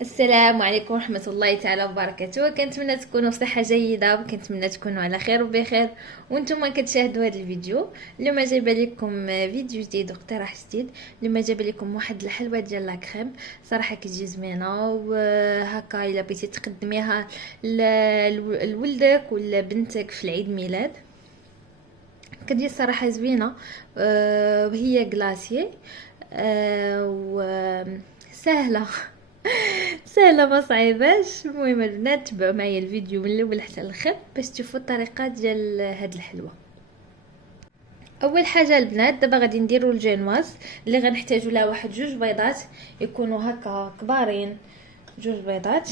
السلام عليكم ورحمة الله تعالى وبركاته. كنتمنى تكونوا بصحة جيدة، وكنتمنى تكونوا على خير وبخير وانتم كتشاهدوا هذا الفيديو. اليوم جايبه لكم فيديو جديد واقتراح جديد. اليوم جايبه لكم واحد الحلوى ديال لاكريم، صراحه كتجي زوينه، وهكا الا بغيتي تقدميها لولدك ولا بنتك في العيد ميلاد كتجي صراحه زوينه. وهي كلاسيي وسهله. سهله ما صعيباش. المهم البنات تبعوا معايا الفيديو من الاول حتى الاخر باش تشوفوا الطريقه ديال هاد الحلوى. اول حاجه البنات دابا غادي نديروا الجينواز اللي غنحتاجوا لها واحد جوج بيضات يكونوا هكا كبارين، جوج بيضات.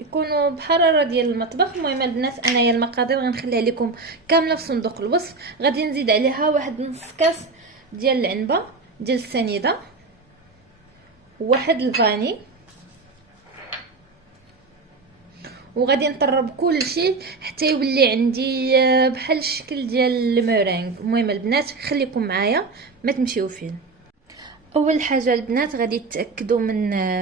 يكونوا بحراره ديال المطبخ. المهم البنات انايا المقادير غنخليها لكم كامله في صندوق الوصف. غادي نزيد عليها واحد نص كاس ديال العنبه ديال السنيده، وواحد الفاني، وغادي نطرب كل شيء حتى يولي عندي بحال الشكل ديال المورينغ. المهم البنات خليكم معايا ما تمشيو فين. اول حاجه البنات غادي تاكدوا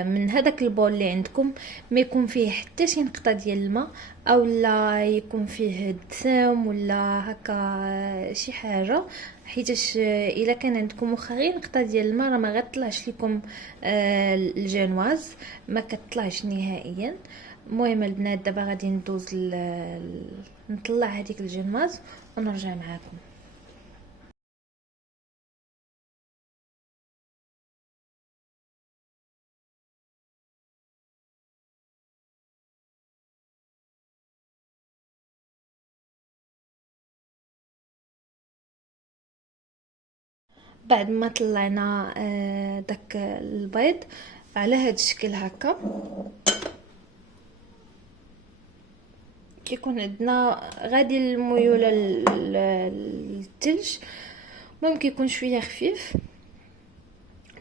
من هذاك البول اللي عندكم ما يكون فيه حتى شي نقطه ديال الماء، او لا يكون فيه دسم ولا هكا شي حاجه، حيتاش الا كان عندكم واخا غير نقطه ديال الماء راه ما غطلعش لكم الجينواز، ما كتطلعش نهائيا. المهم البنات دابا غادي ندوز نطلع هذيك الجينواز ونرجع معاكم. بعد ما طلعنا داك البيض على هاد الشكل هكا، كيكون عندنا غادي الميول للثلج، المهم كيكون شويه خفيف.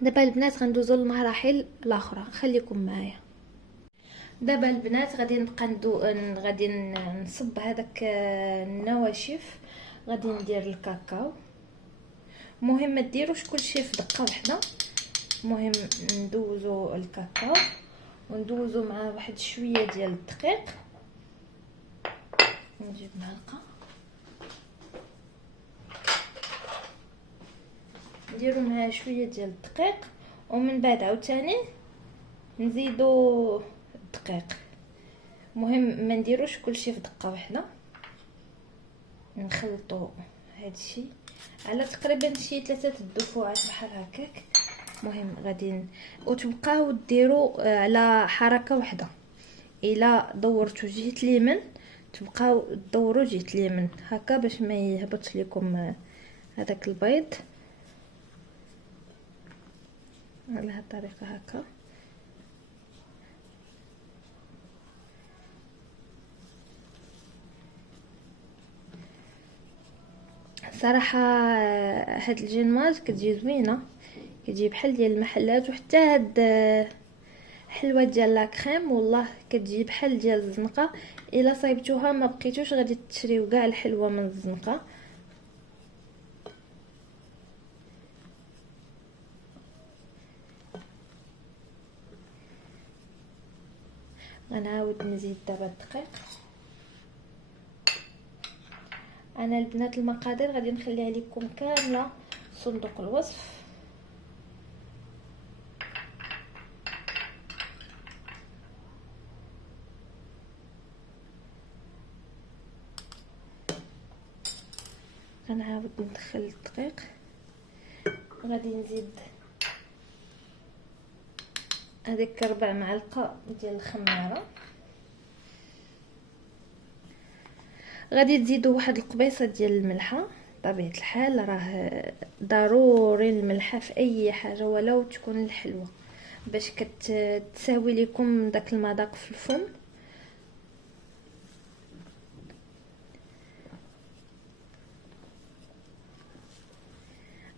دابا البنات غندوزو للمراحل الاخرى، خليكم معايا. دابا البنات غادي نبقى غادي نصب هذاك النواشف. غادي ندير الكاكاو. مهم ما ديروش كلشي في دقه واحده. مهم ندوزو الكاكاو وندوزو مع واحد شويه ديال الدقيق. نجيب معلقه نديرو معاه شويه ديال الدقيق، ومن بعد عاوتاني نزيدو الدقيق. مهم ما نديروش كلشي في دقه واحده. نخلطو هادشي على تقريبا شي 3 دفعات بحال هكاك. مهم غادي وتبقاو ديروا على حركه واحده. الا دورتو جهه اليمين تبقاو تدوروا جهه اليمين هكا باش ما يهبطش لكم هذاك البيض. على هاد الطريقه هكا. صراحه هاد الجينواز كتجي زوينه، كتجي بحال ديال المحلات. وحتى هاد حلوه ديال لاكريم والله كتجي بحال ديال الزنقه. الا صايبتوها ما بقيتوش غادي تشريو كاع الحلوه من الزنقه. غنعاود نزيد دابا الدقيق. انا البنات المقادير غادي نخليها لكم كامله صندوق الوصف. غنعاود ندخل الدقيق. غادي نزيد هذيك 4 معالق ديال الخماره. غادي تزيدوا واحد القبيصه ديال الملحه. طبيعه الحال راه ضروري الملحه في اي حاجه ولو تكون الحلوه باش كتساوي لكم داك المذاق في الفم.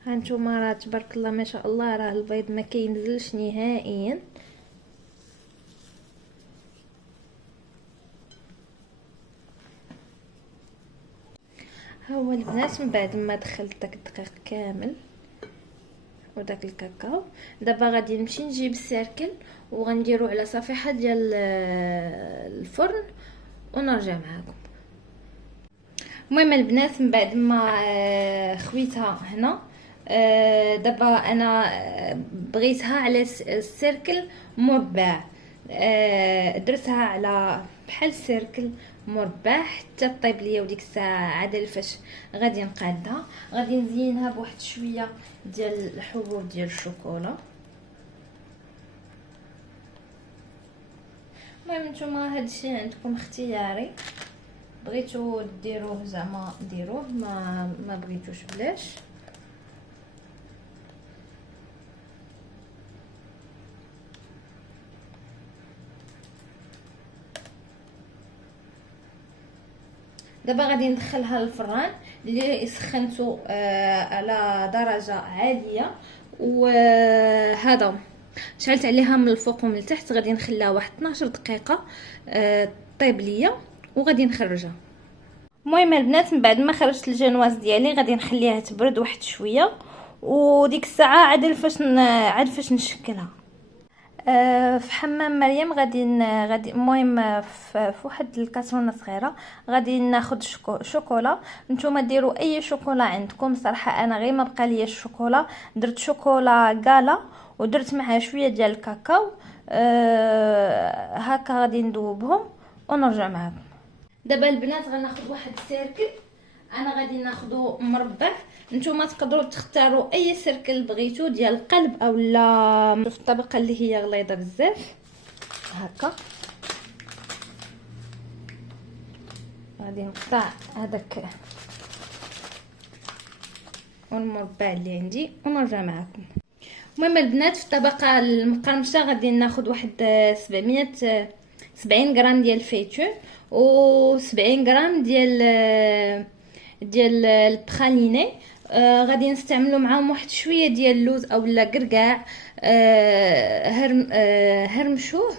هانتوما راه تبارك الله ما شاء الله راه البيض ما كينزلش نهائيا. ها هو البنات من بعد ما دخلت داك الدقيق كامل وداك الكاكاو، دابا غادي نمشي نجيب السيركل وغنديرو على صفيحه ديال الفرن ونرجع معكم. المهم البنات من بعد ما خويتها هنا، دابا انا بغيتها على السيركل مربع، درتها على بحال السيركل مربع حتى طيب ليا، وديك الساعه عاد فاش غادي نقادها غادي نزينها بواحد شويه ديال الحبوب ديال الشوكولا. المهم نتوما هادشي عندكم اختياري، بغيتو ديروه زعما ديروه، ما بغيتوش بلاش. دابا غادي ندخلها للفران اللي سخنته على درجه عاليه، وهذا شعلت عليها من الفوق ومن التحت. غادي نخليها واحد 12 دقيقه طيب ليا وغادي نخرجها. المهم البنات من بعد ما خرجت الجنواز ديالي غادي نخليها تبرد واحد شويه، وديك الساعه عاد فاش نشكلها. في حمام مريم غادي المهم في واحد الكاسرونه صغيره غادي ناخذ شوكولا. نتوما ديروا اي شوكولا عندكم، صراحه انا غير ما بقى ليا الشوكولا درت شوكولا كالا ودرت معها شويه ديال الكاكاو. هكا غادي ندوبهم ونرجع معكم. دابا البنات غناخذ واحد السيركل، انا غادي ناخذو مربع، نتوما تقدروا تختاروا اي سيركل بغيتو ديال القلب او لا في الطبقه اللي هي غليظه بزاف. هكا غادي نقطع هذاك والمربع اللي عندي ونرجع معكم. المهم البنات في الطبقه المقرمشه غادي ناخذ واحد 70 غرام ديال الفيتون و70 غرام ديال البخاليني. غادي نستعملوا معاهم واحد شويه ديال اللوز او لا قرقاع هرمشوه.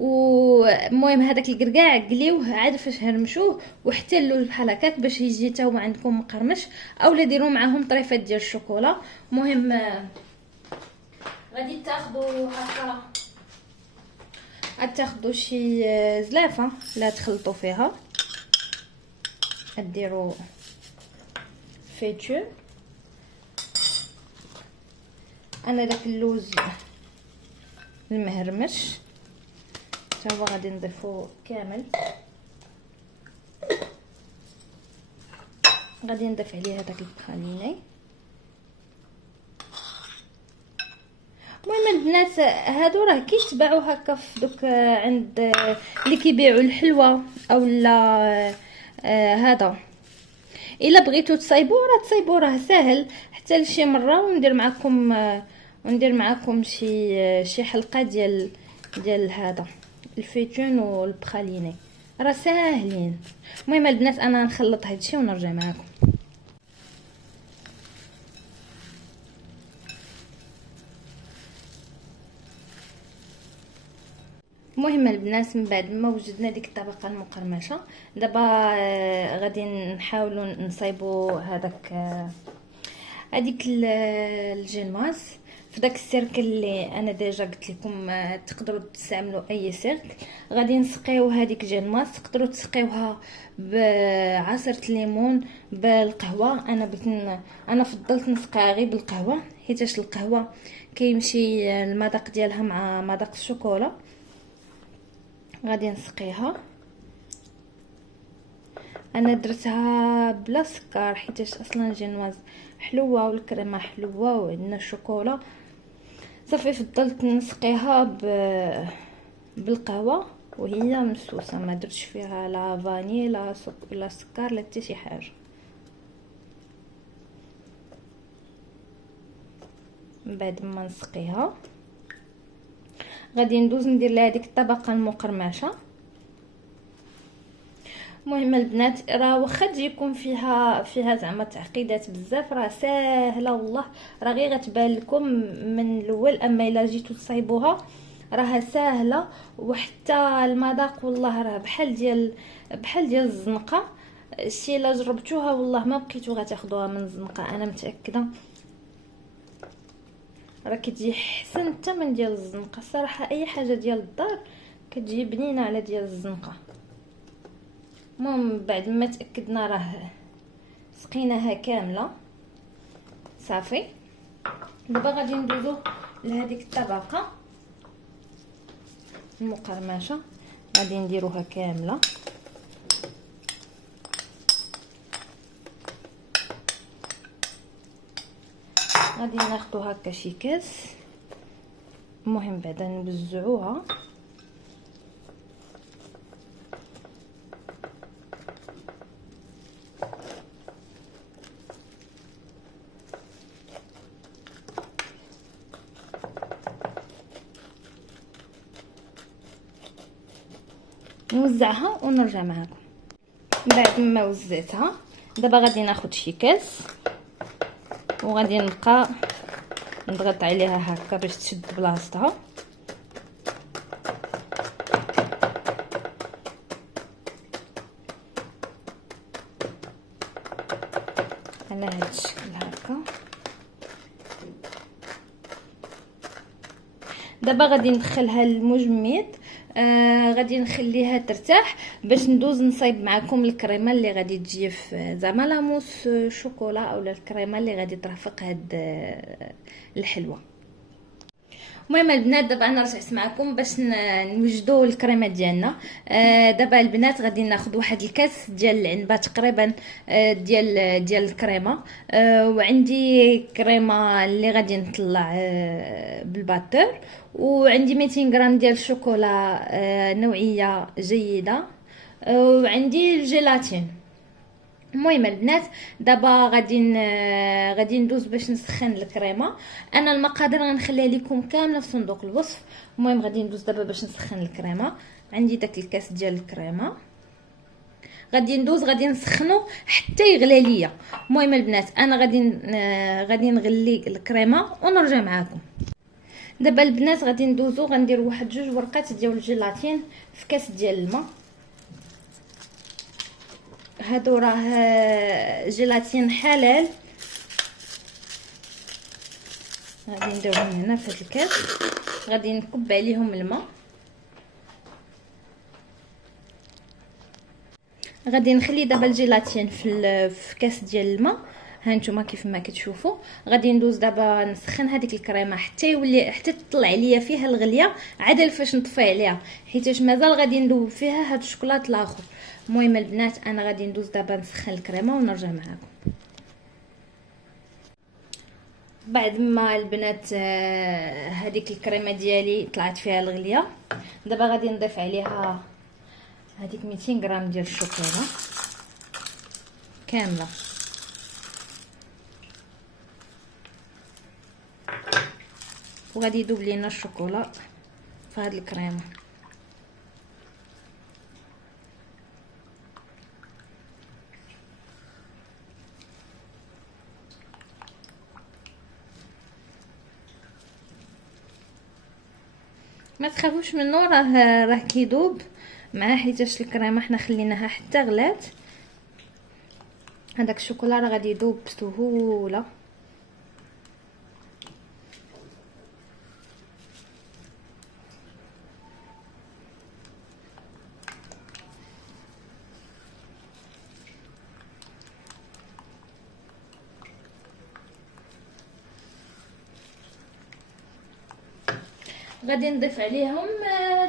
والمهم هذاك القرقاع قليوه عاد فاش هرمشوه، وحتى اللوز بحال هكاك باش يجي تا هو عندكم مقرمش، اولا ديروا معاهم طريفات ديال الشوكولا. المهم غادي تاخذوا هكا، غتاخذوا شي زلافه لا تخلطوا فيها، ديروا فيتون. انا داك اللوز المهرمش حتى هو غادي نضيفو كامل، غادي نضيف عليه هذاك البخاليني. المهم البنات هادو راه كيتباعوا هكا في دوك عند اللي كيبيعوا الحلوى او لا هذا. الا بغيتو تصايبوا راه تصايبوا، راه ساهل حتى لشي مره. وندير معكم شي حلقه ديال هذا الفيتون والبخاليني، راه ساهلين. المهم البنات انا نخلط هادشي ونرجع معكم. المهم البنات من بعد ما وجدنا ديك الطبقه المقرمشه، دابا غادي نحاولوا نصايبوا هذيك الجنواز في داك السيركل اللي انا ديجا قلت لكم. تقدروا تستعملوا اي سيركل. غادي نسقيو هذيك جنواز، تقدروا تسقيوها بعصير الليمون بالقهوه. انا فضلت نسقيها غير بالقهوه حيتاش القهوه كيمشي المذاق ديالها مع مذاق الشوكولا. غادي نسقيها، انا درتها بلا سكر حيتاش اصلا الجنواز حلوه والكريمه حلوه وعندنا الشوكولا. صافي فضلت نسقيها بالقهوه وهي مسوسه، ما درتش فيها لا فاني لا سكر لا حتى شي حاجه. من بعد ما نسقيها غادي ندوز ندير لها ديك الطبقه المقرمشه. المهم البنات راه واخا تجيكم فيها زعما تعقيدات بزاف، راه ساهله والله، راه غير غتبان لكم من الاول، اما الا جيتو تصايبوها راها ساهله. وحتى المذاق والله راه بحال ديال الزنقه. الشي الا جربتوها والله ما بقيتو غتاخدوها من الزنقه، انا متاكده راه كتجي حسن الثمن ديال الزنقه. الصراحه اي حاجه ديال الدار كتجي بنينه على ديال الزنقه. المهم بعد ما تاكدنا راه سقيناها كامله صافي. دابا غادي ندوزو لهذيك الطبقه المقرمشه، غادي نديروها كامله. غادي ناخدو هكا شي كاس، المهم بعدا نوزعوها. نوزعها ونرجع معكم بعد ما وزعتها. دابا غادي ناخد شي كاس وغادي نبقى نضغط عليها هكا باش تشد بلاصتها. على هذا الشكل هكا. دابا غادي ندخلها للمجمد، غادي نخليها ترتاح باش ندوز نصايب معكم الكريمه اللي غادي تجي في زعما لاموس شوكولا اولا الكريمه اللي غادي ترافق هاد الحلوه. المهم البنات دابا انا رجعت معكم باش نوجدوا الكريمه ديالنا. دابا البنات غادي ناخذ واحد الكاس ديال العنبه تقريبا ديال الكريمه، وعندي كريمه اللي غادي نطلع بالباتور، وعندي 200 غرام ديال الشوكولا نوعيه جيده، وعندي الجيلاتين. المهم البنات دابا غادي ندوز باش نسخن الكريمه. انا المقادير غنخليها لكم كامله في صندوق الوصف. المهم غادي ندوز دابا باش نسخن الكريمه. عندي داك الكاس ديال الكريمه، غادي نسخنو حتى يغلى ليا. المهم البنات انا غادي نغلي الكريمه ونرجع معكم. دابا البنات غادي ندوزو غندير واحد 2 ورقات ديال الجيلاتين في كاس ديال الماء. هادو راه جيلاتين حلال، غادي نديرهم هنا في هاد الكاس. غادي نكب عليهم الماء، غادي نخلي دابا الجيلاتين في كاس ديال الماء. ها نتوما كيف ما كتشوفوا. غادي ندوز دابا نسخن هذيك الكريمه حتى تطلع ليا فيها الغليه، عاد فاش نطفي عليها حيتاش مازال غادي ندوب فيها هاد الشوكولاط الاخر. المهم البنات انا غادي ندوز دابا نسخن الكريمه ونرجع معكم. بعد ما البنات هذيك الكريمه ديالي طلعت فيها الغليه، دابا غادي نضيف عليها هذيك 200 غرام ديال الشوكولا كامله، وغادي يذوب لينا الشوكولا في هذه الكريمه. ما تخافوش منه، راه كيذوب مع حيتاش الكريمه حنا خليناها حتى غلات. هذاك الشوكولا راه غادي يذوب بسهوله. غادي نضيف عليهم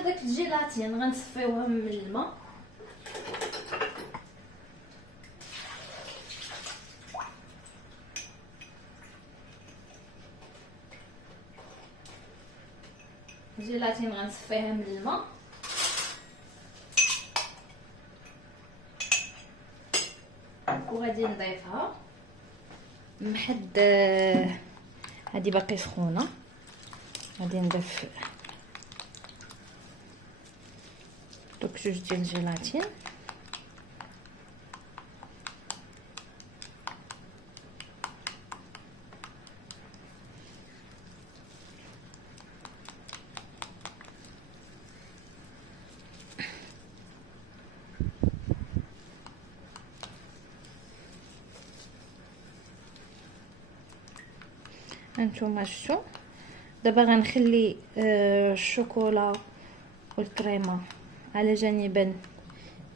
داك الجيلاتين، غنصفيوهم من الماء. الجيلاتين غنصفيها من الماء، وغادي نضيفها محد هذه باقي سخونه. غادي نضيف دوك 2 ديال الجيلاتين، هانتوما شفتوا. دابا غنخلي الشوكولا والكريمه على جانبا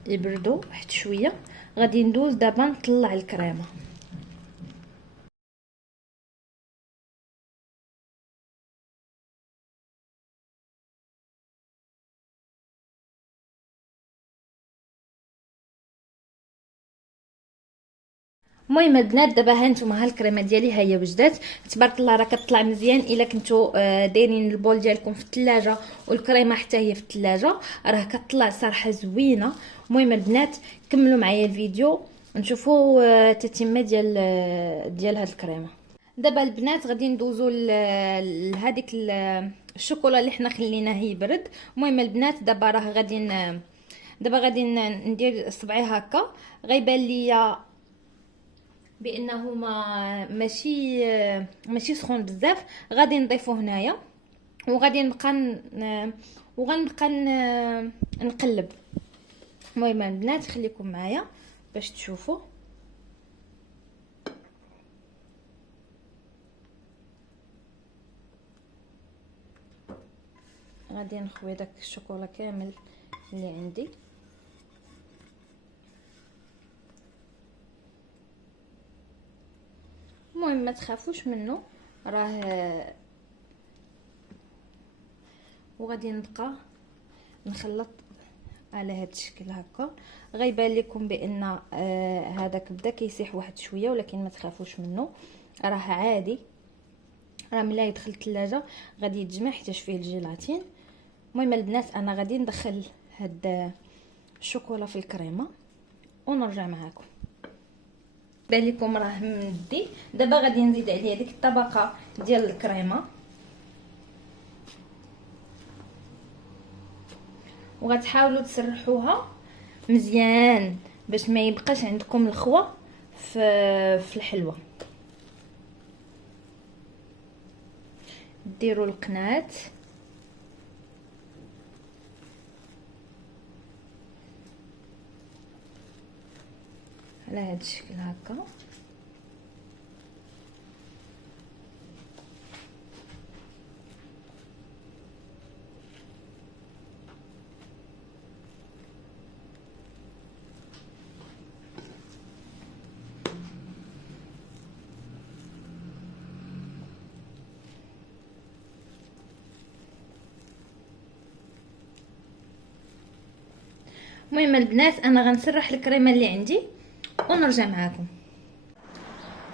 يبردوا واحد شويه. غادي ندوز دابا نطلع الكريمه. المهم البنات دابا ها نتوما ها الكريمه ديالي ها هي وجدات تبارك الله. راه كتطلع مزيان. الا كنتو دايرين البول ديالكم في الثلاجه والكريمه حتى هي في الثلاجه راه كتطلع صراحه زوينه. المهم البنات كملوا معايا الفيديو نشوفوا التتمه ديال هاد الكريمه. دابا البنات غادي ندوزو لهاديك الشوكولا اللي حنا خليناه يبرد. المهم البنات دابا راه غادي ندير صبعي هكا. غيبان ليا بانه ماشي سخون بزاف. غادي نضيفو هنايا وغادي نبقى نقلب. المهم البنات خليكم معايا باش تشوفوا. غادي نخوي داك الشوكولا كامل اللي عندي. المهم ما تخافوش منه راه. وغادي نبقى نخلط على هذا الشكل هكا. غيبان لكم بان هذاك بدا كيسيح واحد شويه ولكن ما تخافوش منه راه عادي. راه ملي يدخل الثلاجه غادي يتجمع حتى فيه الجيلاتين. المهم البنات انا غادي ندخل هاد الشوكولا في الكريمه ونرجع معاكم. بان لكم راه مندي. دابا غادي نزيد عليه ديك الطبقه ديال الكريمه وغتحاولوا تسرحوها مزيان باش ما يبقاش عندكم الخوا في الحلوه. ديروا القناه على هذا الشكل هكا. المهم البنات انا غنسرح الكريمه اللي عندي ونرجع معاكم.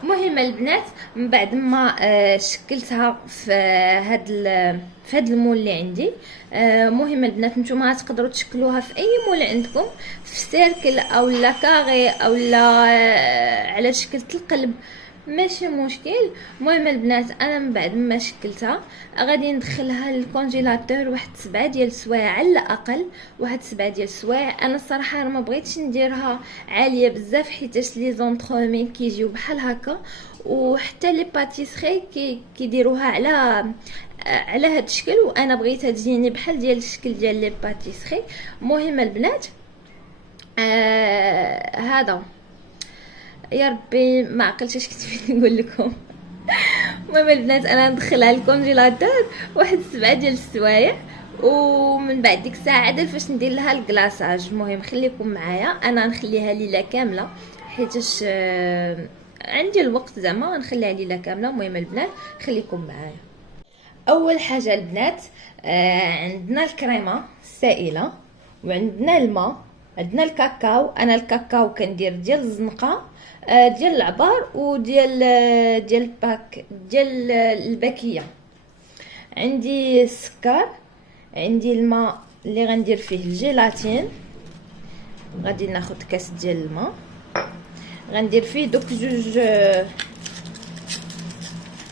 المهم البنات من بعد ما شكلتها في هاد المول اللي عندي. مهم البنات نتوما تقدروا تشكلوها في اي مول عندكم في سيركل او لا كاري او لا على شكل القلب ماشي مشكل. المهم البنات انا من بعد ما شكلتها غادي ندخلها للكونجيلاتور واحد 7 ديال السوايع على الاقل. واحد 7 ديال السوايع. انا الصراحه ما بغيتش نديرها عاليه بزاف حيت لي زونطرومي كيجيو بحال هكا وحتى لي باتيسري كيديروها على هذا الشكل وانا بغيتها تجيني بحال ديال الشكل ديال لي باتيسري. المهم البنات هذا يا ربي ما عقلتش اش كنت بغيت نقول لكم. المهم البنات انا ندخلها للكونجيلاتور واحد 7 ديال السوايع ومن بعد ديك الساعه عاد فاش ندير لها الكلاصاج. المهم خليكم معايا انا نخليها ليله كامله حيتاش عندي الوقت زعما نخليها ليله كامله. المهم البنات خليكم معايا. اول حاجه البنات عندنا الكريمه السائله وعندنا الماء. عندنا الكاكاو. انا الكاكاو كندير ديال الزنقه ديال العبار وديال الباك ديال الباكيه. عندي السكر. عندي الماء اللي غندير فيه الجيلاتين. غادي ناخذ كاس ديال الماء غندير فيه دوك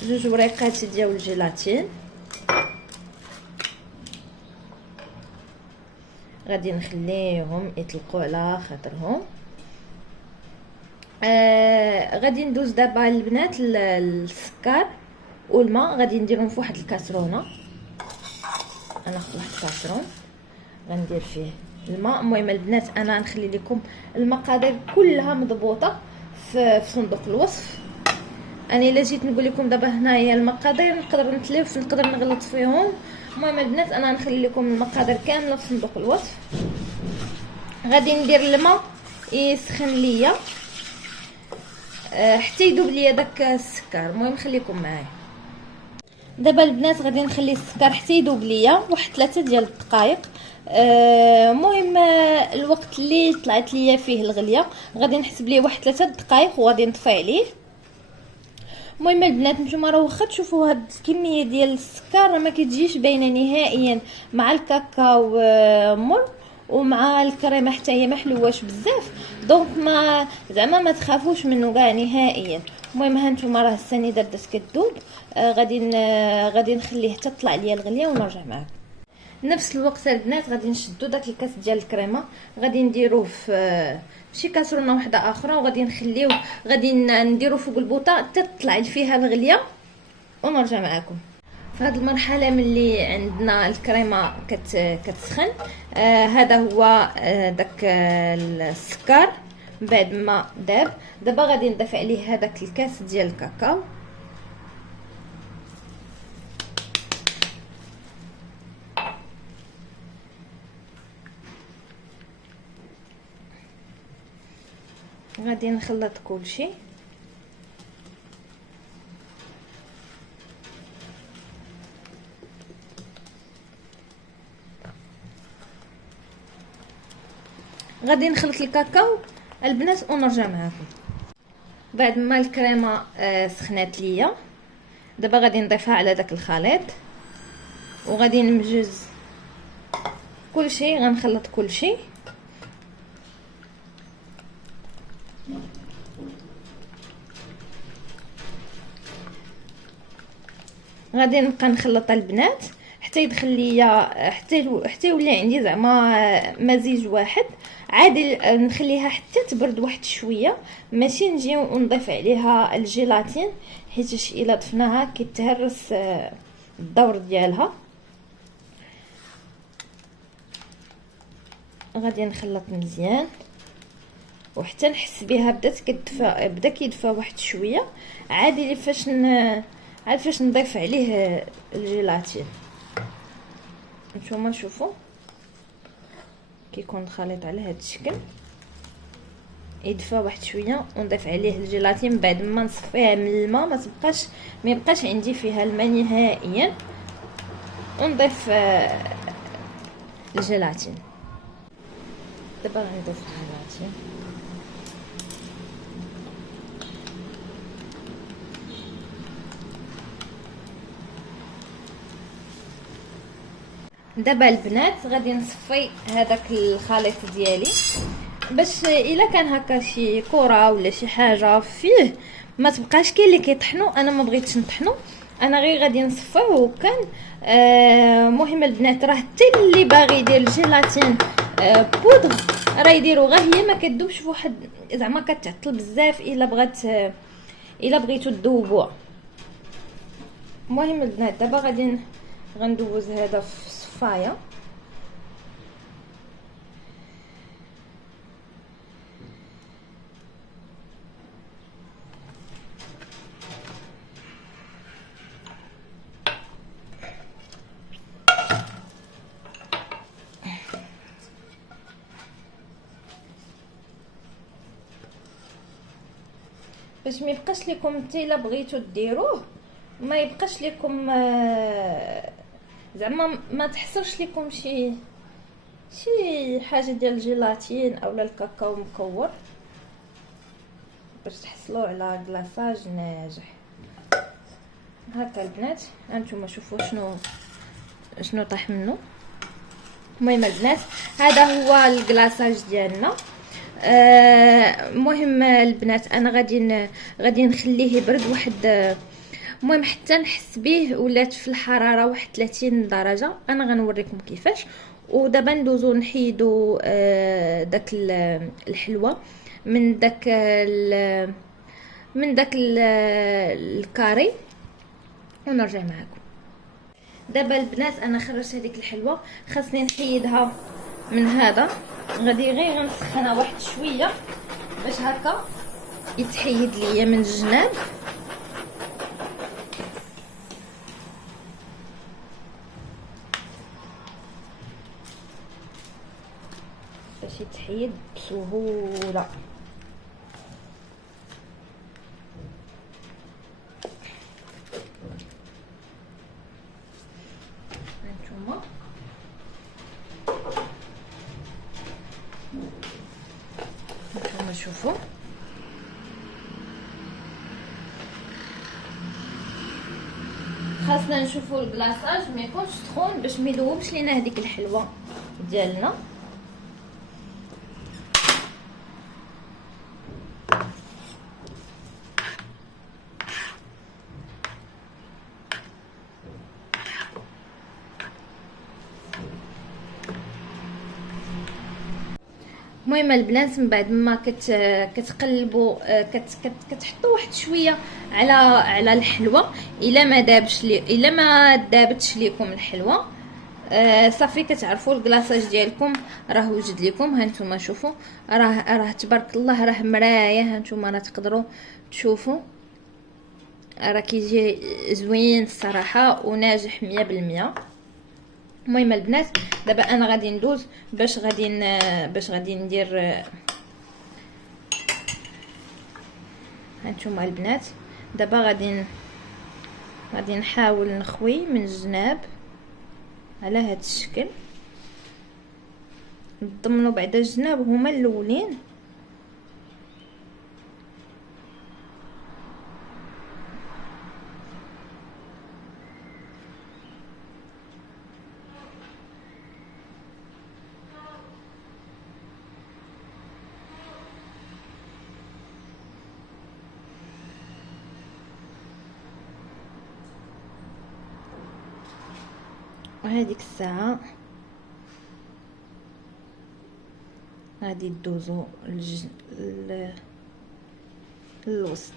جوج وريقات ديال الجيلاتين. غادي نخليهم يطلقوا على خاطرهم. غادي ندوز دابا البنات السكر والماء غادي نديرهم في واحد الكاسرونه. انا ناخذ واحد الكاسرون غندير فيه الماء. المهم البنات انا نخلي لكم المقادير كلها مضبوطه في صندوق الوصف. انا الا جيت نقول لكم دابا هنايا المقادير نقدر نتلف، نقدر نغلط فيهم. المهم البنات انا نخلي لكم المقادير كامله في صندوق الوصف. غادي ندير الماء يسخن ليا حتى يذوب ليا داك السكر. المهم خليكم معايا. دابا البنات غادي نخلي السكر حتى يذوب ليا واحد 3 ديال الدقائق. المهم الوقت اللي طلعت ليا فيه الغليه غادي نحسب ليه واحد 3 دقائق وغادي نطفي عليه. المهم البنات نتوما راه واخا تشوفوا هاد الكميه ديال السكر ما كتجيش باينه نهائيا مع الكاكاو مر ومع الكريمه حتى هي ما حلواش بزاف، دونك ما زعما ما تخافوش منه كاع نهائيا. المهم ها نتوما راه السنيده بدات كتذوب. غادي نخليه حتى تطلع ليا الغليه ونرجع معاكم. نفس الوقت البنات غادي نشدو داك الكاس ديال الكريمه، غادي نديروه في شي كاسرونه واحده اخرى وغادي نخليوه، غادي نديرو فوق البوطه حتى تطلع فيها الغليه ونرجع معاكم. في هذه المرحله ملي عندنا الكريمه كتسخن، هذا هو داك السكر بعد ما داب. دابا غادي نضيف عليه هذاك الكاس ديال الكاكاو. غادي نخلط كلشي. غادي نخلط الكاكاو البنات ونرجع معاكم. بعد ما الكريمه سخنات ليا دابا غادي نضيفها على داك الخليط وغادي نمجز كلشي. غنخلط كلشي. غادي نبقى نخلط البنات حتى يدخل ليا حتى يولي عندي زعما مزيج واحد. عادي نخليها حتى تبرد واحد شويه، ماشي نجي ونضيف عليها الجيلاتين حيت الا ضفناها كيتهرس الدور ديالها. غادي نخلط مزيان وحتى نحس بها بدا كيدفى واحد شويه. عادي فاش نضيف عليه الجيلاتين. نتوما شوفوا كيكون الخليط على هذا الشكل، يدفى واحد شويه ونضيف عليه الجيلاتين بعد ما نصفيها من الماء، ما يبقاش عندي فيها الماء نهائيا، ونضيف الجيلاتين. دابا غنضيف الجيلاتين. دابا البنات غادي نصفي هذاك الخليط ديالي باش الا كان هكا شي كره ولا شي حاجه فيه ما تبقاش كاين اللي كيطحنو. انا ما بغيتش نطحنو، انا غير غادي نصفيه وكان مهم البنات راه حتى اللي باغي يدير الجيلاتين بودر راه يديرو، غير هي ما كتذوبش فواحد زعما كتعطل بزاف الا بغيتو تذوبوها. المهم البنات دابا غندوز هذا في صفايه. باش ما يبقاش لكم حتى الا بغيتو ديروه ما يبقاش لكم زعما ما تحصلش لكم شي حاجه ديال الجيلاتين اولا الكاكاو مكور، باش تحصلوا على كلاصاج ناجح. هكا البنات هانتوما شوفوا شنو طاح منه. المهم البنات هذا هو الكلاصاج ديالنا. المهم البنات انا غادي نخليه يبرد واحد المهم حتى نحس به ولات في الحراره واحد 30 درجه. انا غنوريكم كيفاش. ودابا ندوزو نحيدو داك الحلوه من داك الكاري ونرجع معكم. دابا البنات انا خرجت هذيك الحلوه، خاصني نحيدها من هذا. غادي غير نسخنها واحد شويه باش هكا يتحيد ليا من الجناب. باش يتحيد بسهوله. هانتوما شوفوا خاصنا نشوفوا البلاصاج ما يكونش سخون باش ما يذوبش لينا هذيك الحلوه ديالنا. المهم البنات من بعد ما كتقلبوا كتحطوا واحد شويه على الحلوه الا ما دابش الا ما دابتش ليكم الحلوه صافي كتعرفوا الكلاصاج ديالكم راه وجد لكم. هانتوما شوفوا راه تبارك الله راه مرايه. هانتوما راه تقدروا تشوفوا راه كيجي زوين الصراحه وناجح 100%. المهم البنات دابا انا غادي ندوز باش غادي ندير. هانتوما البنات دابا غادي نحاول نخوي من الجناب على هذا الشكل. نضمنوا بعدا الجناب هما الاولين وهذيك الساعه غادي ندوزو للوسط.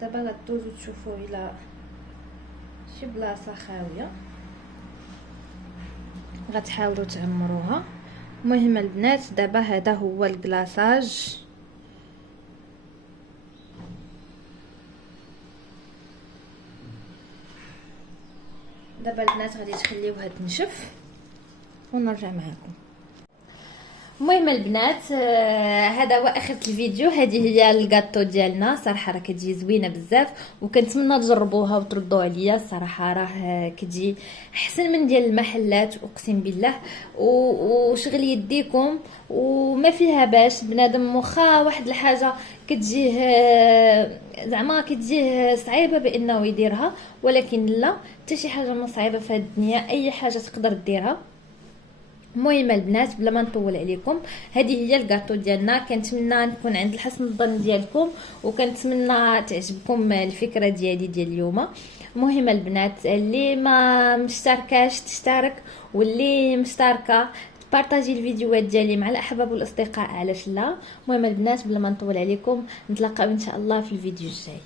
دابا غدوزو تشوفوا الى شي بلاصه خاويه غتحاولوا تعمروها. المهم البنات دابا هذا هو الكلاصاج. دابا البنات غادي تخليوها تنشف ونرجع معكم. المهم البنات هذا هو اخر الفيديو. هذه هي الكاطو ديالنا صراحه راه كتجي زوينه بزاف وكنتمنى تجربوها وتردوا عليا. الصراحه راه كتجي احسن من ديال المحلات اقسم بالله وشغل يديكم وما فيها باش بنادم واخا واحد الحاجه كتجيه زعما كتجيه صعيبه بانه يديرها، ولكن لا حتى شي حاجه ما صعيبه في هذه الدنيا، اي حاجه تقدر ديرها. المهم البنات بلا ما نطول عليكم هذه هي الكاطو ديالنا. كنتمنى نكون عند الحسن الظن ديالكم وكنتمنى تعجبكم الفكره ديالي ديال اليوم. المهم البنات اللي ما مشتركاش تشترك واللي مشتركه بارطاجي الفيديوهات ديالي مع الاحباب والاصدقاء علاش لا. المهم البنات بلا ما نطول عليكم نتلاقاو ان شاء الله في الفيديو الجاي.